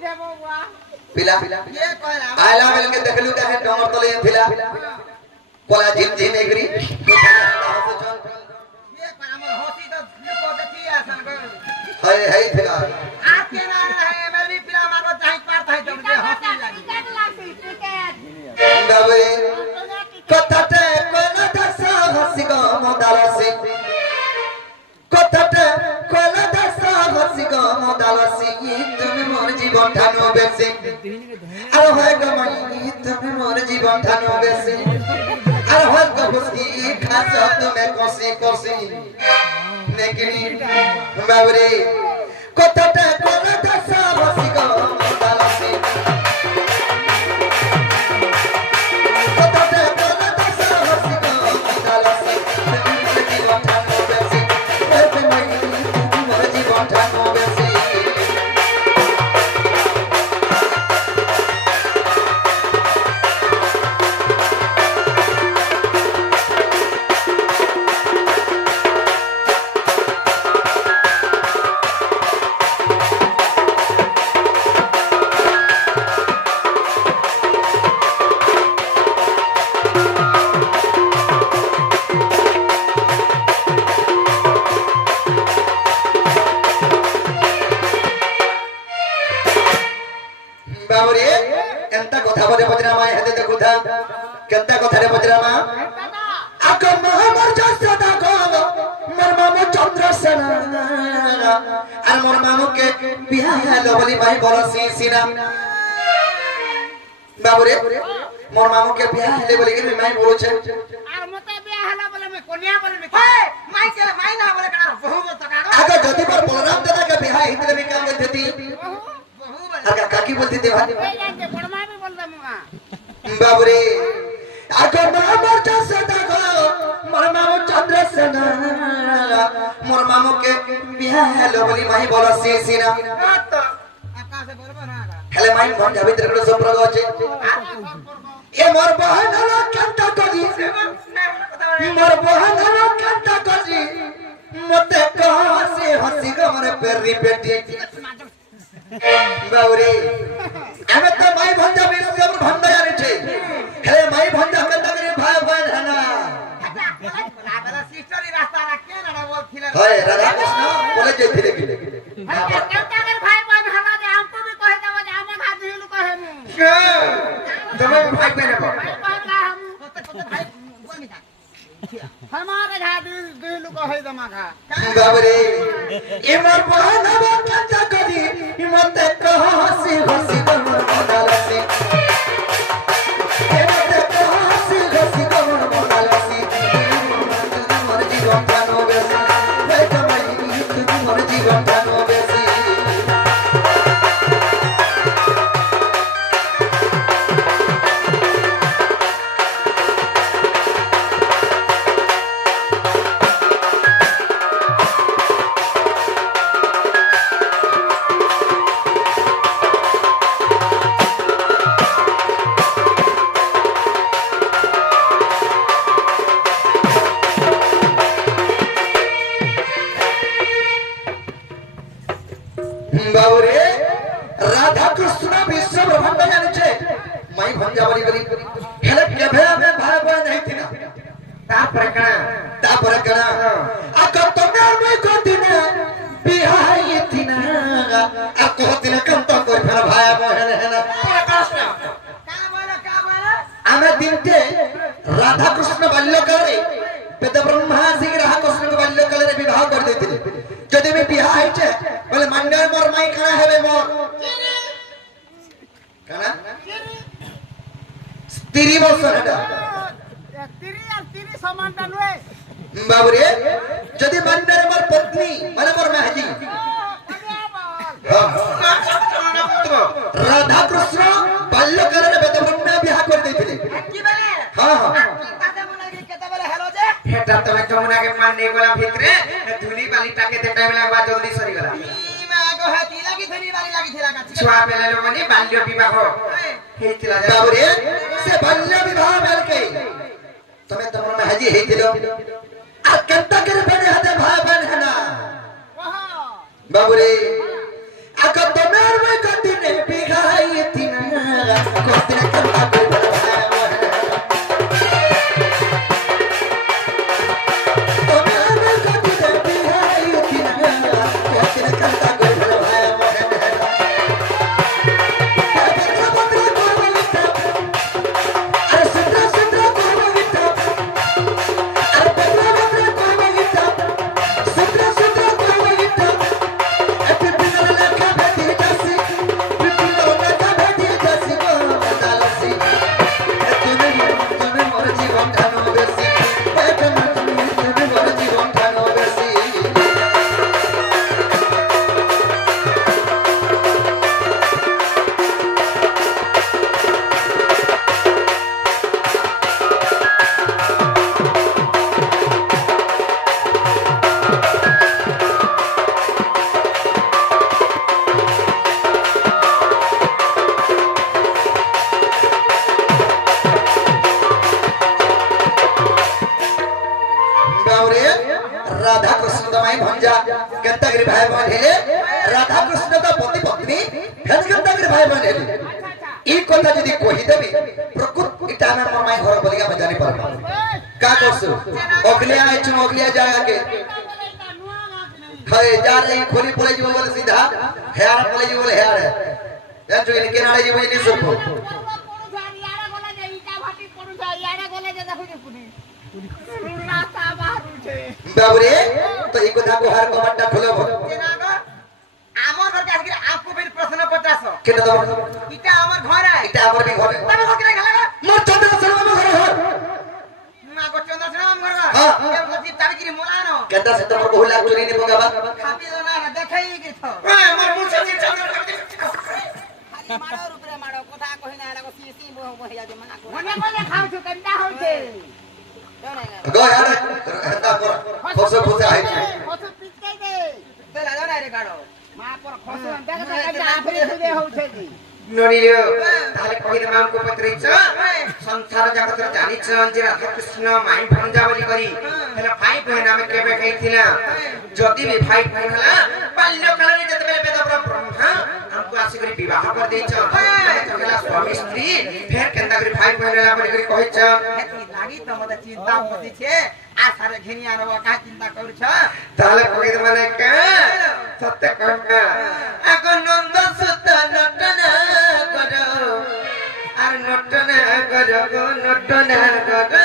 पिला आयला बेल के देखलु काहे डोंगर तले थिला कोला झिम झिम एग्री ये हमर होसी तो को देखी आसन को है थिला आप के ना है मेरी पिला मारो चाहे पार थाई तो मुझे होसी लागी बाबे कथटे कोना दसा हसी गो मोदालसी कथटे कोना दसा हसी गो मोदालसी তুমি মোর জীবন ঠানো বেশি আর হয় গো মাই তুমি মোর জীবন ঠানো বেশি আর হয় গো বসকি খাস তুমি কসি কসি নেকিনি বাবরে কতটা কোন দশা বসি গো মোদালসি কতটা কোন দশা বসি গো মোদালসি তুমি মোর জীবন ঠানো বেশি তুমি মোর জীবন ঠানো বেশি बाबरे एंता कथा बरे बजरामा हेते देखुथा केंता कथा रे बजरामा आक मोहमर जसदा को मोर मामो चंद्रसेन আর मोर मामो के बियाह हेलो बोली भाई बरसी सिना बाबरे मोर मामो के बियाह हेले बोली के माई बोलो छे আর মতে বিয়াহ হেলা বলে মে কন্যা বলে মে माई के माई ना बोले कना बहु मत कानो आगे जति पर बलराम दादा के बियाह हितले में काम देती आगे काकी बोलती थी भाई बड़मा भी बोलता मुआ बाबरे आगे मोहमर जसदा को मोर मामो चंद्रसेन मोर मामो के बियाह हेलो बोली माई बरसी सिना तो आकाश से बोलबो ना हेले माई भन जाबे तेरे को संपर्क আছে ए मोर बहन लो कांता कजी मोर बहन लो कांता कजी मते कहां से हंसी गो मोरे पेरी पेटी बावरे आमे तो माई भन जाबे से हमर भंडा यार छे हेले माई भन जाबे त करे भाई बहन है ना राधा सिस्टर री रास्ता रखे ना बोल थिले हाय राधा कृष्ण बोले जे थिले के कांता कर भाई बहन हला दे हमको भी कहे देबो जे हम भाई दिलु कहे मु तमे भाई बहन को भाई बहन का हम भाई बोल मिटा हमारे झादी दिलु कहे दमागा बाबरे ए मोर बहन बा कांता कदी मते कह हसी हसी कमर मोदालसी ए मते कह हसी हसी कमर मोदालसी मोर जीवन ठानो बेसी हे कमाई मोर जीवन ठानो बेसी बाबरे राधा कृष्ण विश्व ब्रह्मांड जाने छे माई भंजावरी गली हेले केभे में भाई बहन नहीं थिना ता प्रकरण आ तमे में को दिन बियाह ये थिना आ को दिन कंत को फेर भाई बहन है ना प्रकाश का बोला आमे दिनते राधा कृष्ण बाल्यकाल रे वेद ब्रह्मा जी राधा कृष्ण को बाल्यकाल रे विवाह कर देथिले जदि में बियाह है छे बोले मंडल मोर माई कना हेबे मोर कना तिरी वर्ष हेटा तिरी समानता नय बाबरे जदि मंडल मोर पत्नी माने मोर महजी राधा कृष्ण बाल्यकाल रे वेद ब्रह्मा बियाह कर देथिले की बोले हां हां हेटा तमे जमुना के मारने वाला भितरे धुली वाली टाके देखाय वाला बात जल्दी सरी गला ई मागो हाथी लागी धनी वाली लागी थिला का छुआ पेले लो मनी बाल्य विवाह हेतिला बाबरे से बाल्य विवाह भेल के तमे तमर में हाजी हेतिलो आ कंता करे बने हाथे भाई बहन है ना वाह बाबरे आ क तमेर में कति ने केंतागिरी भाई बहन हेले राधा कृष्ण का पति पत्नी फेर केंतागिरी भाई बहन हेले ई कथा जदी कहि देबी प्रकृत इटा में मोर माई घर बलिया में जानि पर का करसु अगलिया आइछु अगलिया जागा के खए जा रही खोली पड़े जीव बोले सीधा हेयर पड़े जीव बोले हेयर है जान जो इनके नाले जीव नहीं सुरपो बाबरे तो ई कथा को हर कमटा खुलो আমার ঘর আজকে আপকো বের প্রশ্ন পচাছ केटा तो এটা আমার ঘর আই इटा हमर भी घर তবে ঘর কেন খেলা मोर चंद्र से हमर घर घर না গো চন্দ্র শ্রম ঘর हां এ বলছি চাবিকিরি মোলানো केटा से तमर बहु लाख चोरी नहीं पगावा খাবি না দেখাই গেছ मोर मुंह से चंद्र খালি মাড়ো উপরে মাড়ো কথা কই না লাগো সিসি বহি যাবে মা কো মনে মনে খাওছো কেনটা হইছে गो यार हता पर फसो फसो आई ফসল পিছকে দে দে লাগা না রে গাড়ো মা পর ফসল দেখা দেখা আফরে খুদে হউছে জি ননিলিও তাহলে কইলে মামকো পত্রিছ সংসার জগতর জানিছ যে রাধা কৃষ্ণ মাই ভঞ্জা বলি করি হেলা ভাই বহন আমি কেবে কইছিলা যদি বি ভাই বহন হলা বাল্য কালরে যেতে বেলে বেদ ব্রহ্মা हमको आसे करी विवाह कर देछ हेला स्वामी स्त्री फेर केंदा करी भाई बहन हला बली करी कहिछ হেতি লাগি তো মতে চিন্তা হতিছে আসারে ঘিনি আনব কা চিন্তা করছ তাহলে কইতে মানে কা সত্য কহনা আগো নন্দ সুত নটনা করো আর নটনা করো গো নটনা করো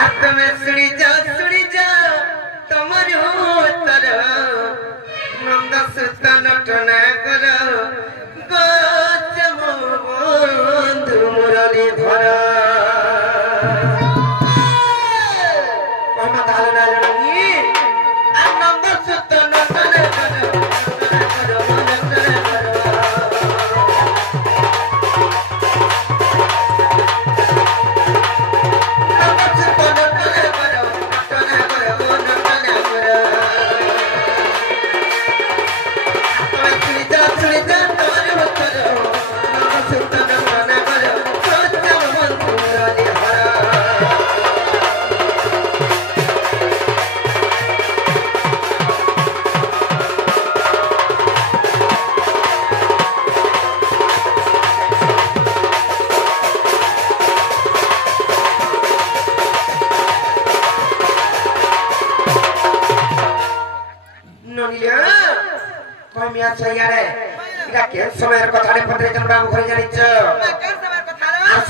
आत्मे सुनी जा तुम्हारी उत्तर नंद सुत नटना करो गोचमो बंधु मुरली धर कमा धालना लगी नंद सुत नटना करो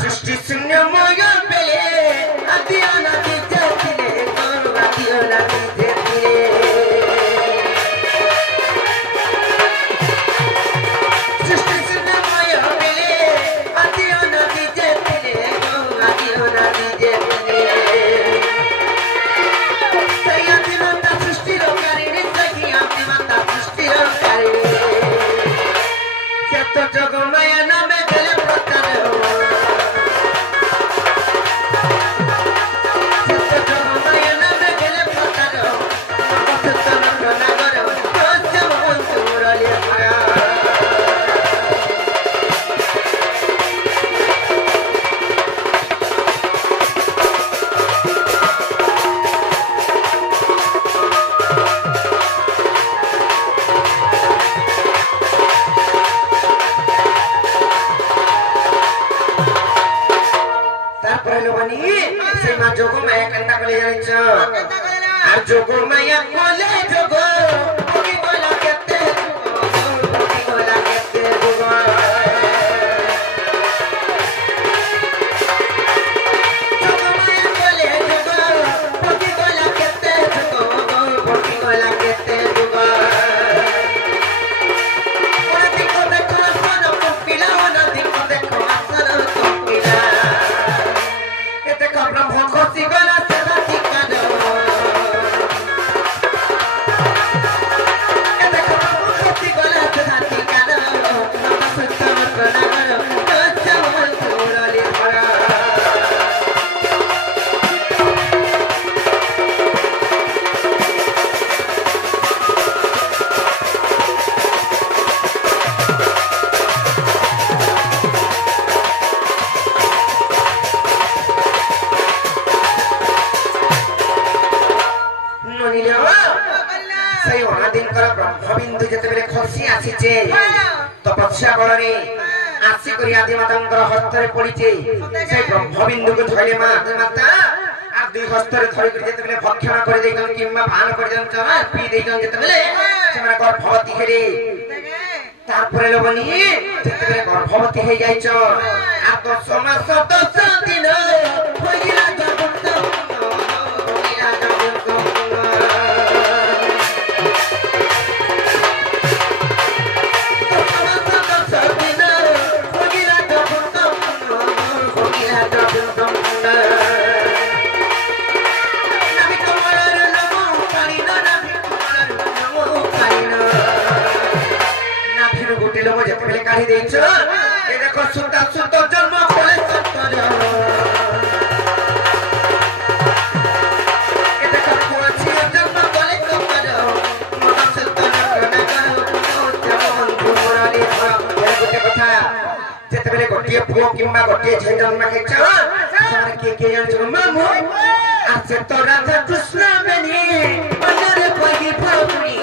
सृष्टि शून्य मय पेले आदिया नदी जतिले कोन आदिया नदी जतिले सृष्टि शून्य मय पेले आदिया नदी जतिले कोन आदिया नदी जतिले सया दिनता सृष्टि रोकारिणी सखी आपने माता सृष्टि रोकारिणी सत्य जग माया नामे गले प्रतार जोगो माया कंटा कले जानिछ आ जोगो माया कोले जोगो ओगी बोला केते ओगी बोला केते जोगो जोगो माया कोले जोगो ओगी बोला केते जोगो ओगी बोला केते जोगो ओना देखो देखो सोनो कोकिला ओना देखो देखो सोनो कोकिला एते कपड़ा भोखसी गला से राती कानो ମହାଦେବଙ୍କର ବ୍ରହ୍ମବିନ୍ଦୁ ଯେତେବେଳେ ଖସି ଆସିଛେ ତପସ୍ୟା ବଳରେ ଆସିକରି ଆଦି ମାତାଙ୍କର ହସ୍ତରେ ପଡିଛେ ସେ ବ୍ରହ୍ମବିନ୍ଦୁକୁ ଧରିଲେ ମା ଆଦି ମାତା আর দুই হস্তরে ধরে করে যেতেবেলে ভক্ষণ করে দেইছন কিংবা পান করে দেইছন পি দেইছন যেতেবেলে সেমানে গর্ভবতী হেরে তারপরে লবনি যেতেবেলে গর্ভবতী হয়ে যাইছ আর 10 মাস 10 দিন হইলা জগত হইলা জগত কাঢ়ি দেইছ এ দেখো সুতা সুত জন্ম করে সত্তর এ দেখো কোছি জন্ম করে সত্তর মতা সত্তর না করো বন্ধু মোরালি গোটে কথা যেতেবেলে গোটিয়ে পুଅ কিংবা গোটিয়ে ঝিଅ জন্ম ହେଇଛ ସେମାନେ କିଏ ଜାଣିଛ ମାମୁ ଆସେ ତ ରାଧା କୃଷ୍ଣ ବେନି ମନରେ ପାଗି ଭରୁଣି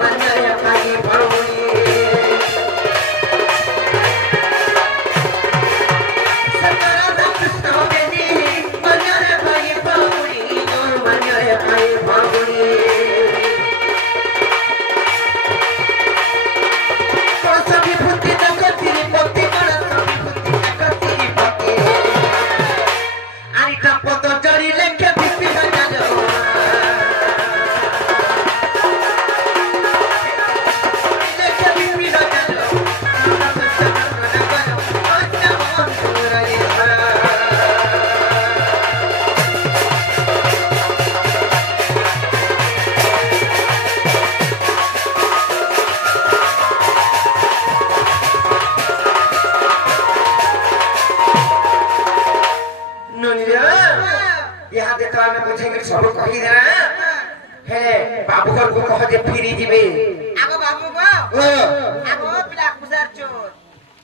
ମନରେ ପାଗି ଭରୁଣି सब कही देना हे बाबू घर को कह जे फिरी जीवे आगो बाबू को